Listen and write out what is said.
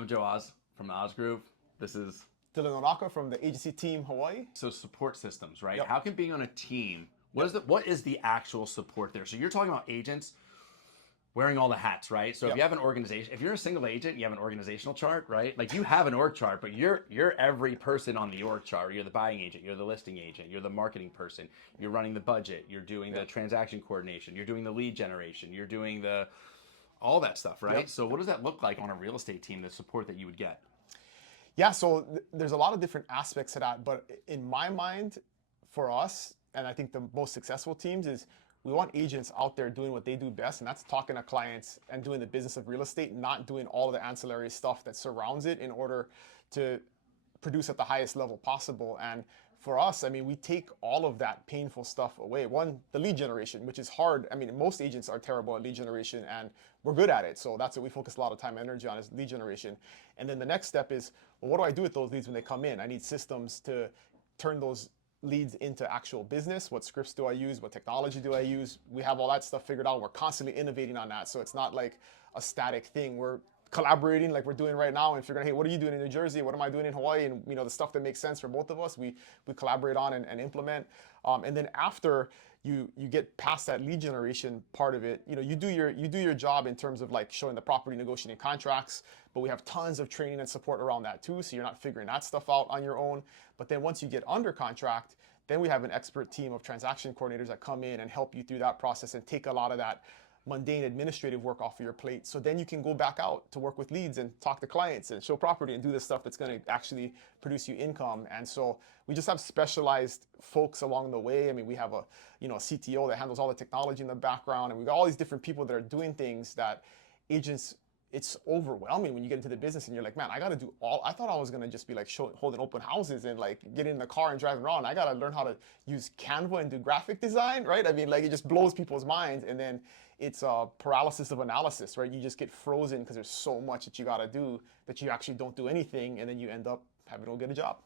I'm Joe Oz from the Oz Group. This is Dylan Onaka from the agency team Hawaii. so support systems, right? Yep. How can being on a team, what is the actual support there? So you're talking about agents wearing all the hats, right? So if Yep. you have an organization, if you're a single agent, you have an organizational chart, right? Like you have an org chart, but you're every person on the org chart. You're the buying agent, you're the listing agent, you're the marketing person, you're running the budget, you're doing the transaction coordination, you're doing the lead generation, you're doing the all that stuff, right? Yep. So what does that look like on a real estate team, the support that you would get? Yeah, so there's a lot of different aspects to that, but in my mind, for us, and I think the most successful teams is we want agents out there doing what they do best, and that's talking to clients and doing the business of real estate, not doing all of the ancillary stuff that surrounds it in order to produce at the highest level possible. And for us, I mean, we take all of that painful stuff away. One, the lead generation, which is hard. I mean, most agents are terrible at lead generation, and we're good at it. So that's what we focus a lot of time and energy on, is lead generation. And then the next step is, well, what do I do with those leads when they come in? I need systems to turn those leads into actual business. What scripts do I use? What technology do I use? We have all that stuff figured out. We're constantly innovating on that. So it's not like a static thing. We're collaborating like we're doing right now and figuring, hey, what are you doing in New Jersey? What am I doing in Hawaii? And the stuff that makes sense for both of us, we collaborate on and implement. And then after you get past that lead generation part of it, you do your job in terms of like showing the property, negotiating contracts, but we have tons of training and support around that too. So you're not figuring that stuff out on your own. But then once you get under contract, then we have an expert team of transaction coordinators that come in and help you through that process and take a lot of that mundane administrative work off of your plate. So then you can go back out to work with leads and talk to clients and show property and do the stuff that's going to actually produce you income. And so we just have specialized folks along the way. I mean, we have a CTO that handles all the technology in the background, and we've got all these different people that are doing things that agents, it's overwhelming when you get into the business and you're like, man, I got to do all. I thought I was going to just be like holding open houses and like getting in the car and driving around. I got to learn how to use Canva and do graphic design, right? I mean, like it just blows people's minds. And then it's a paralysis of analysis, right? You just get frozen because there's so much that you got to do that you actually don't do anything. And then you end up having to go get a job.